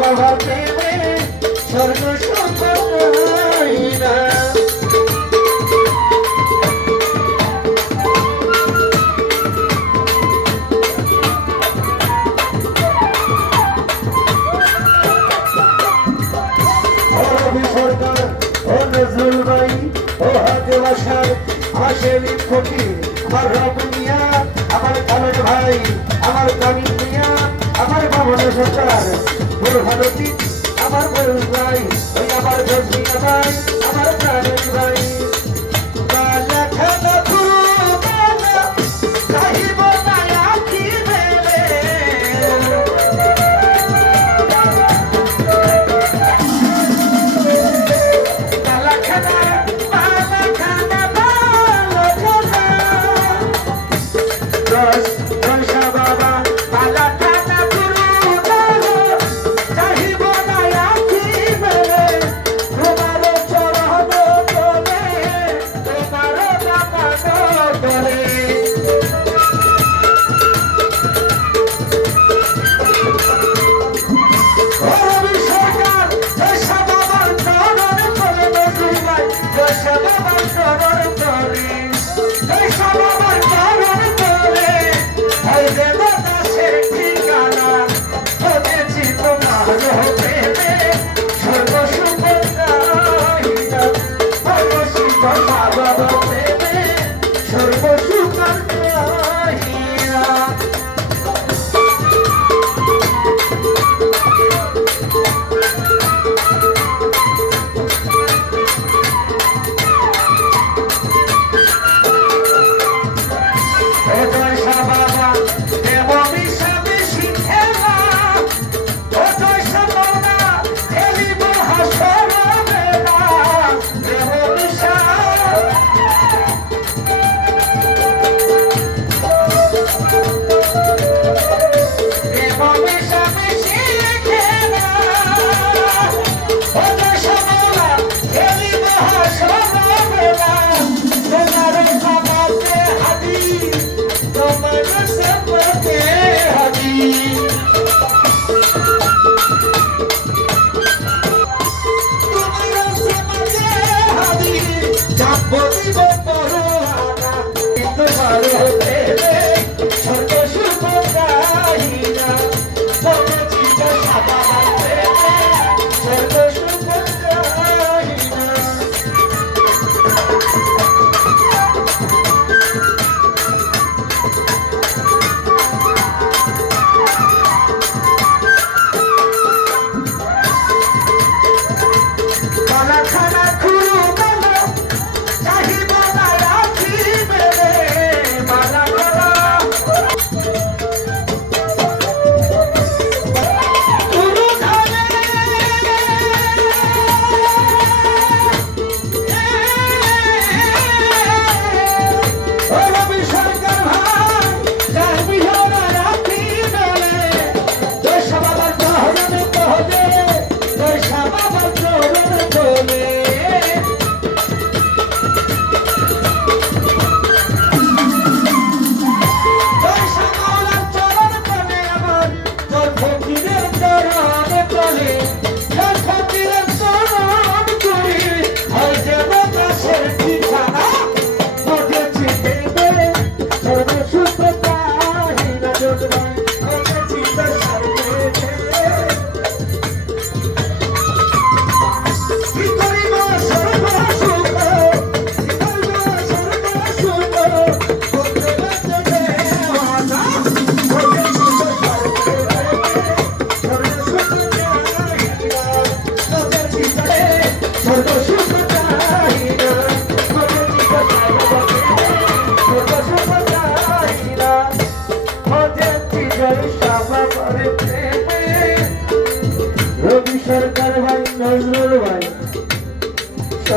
বাবা প্রেমে স্বর্গ সুখ না আমার রব আমার কানন ভাই, আমার কানিন মিয়া, আমার বাবন সরকার। ভুল ভালো আমার ভুল ভাই আমার ভুল ভাই আমার চরণ চরণ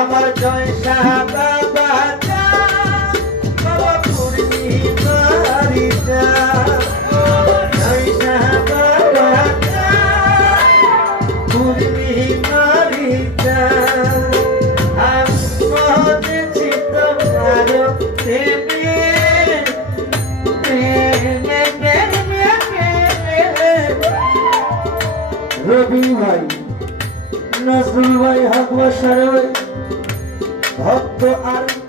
আমার জয় সাহা বাবা বাবা পূর্ণিমা জয় সাহা বাবা পূর্ণিমা রবি ভাই, নজরুল ভাই হাকুয়া সারে ভাই ভক্ত আর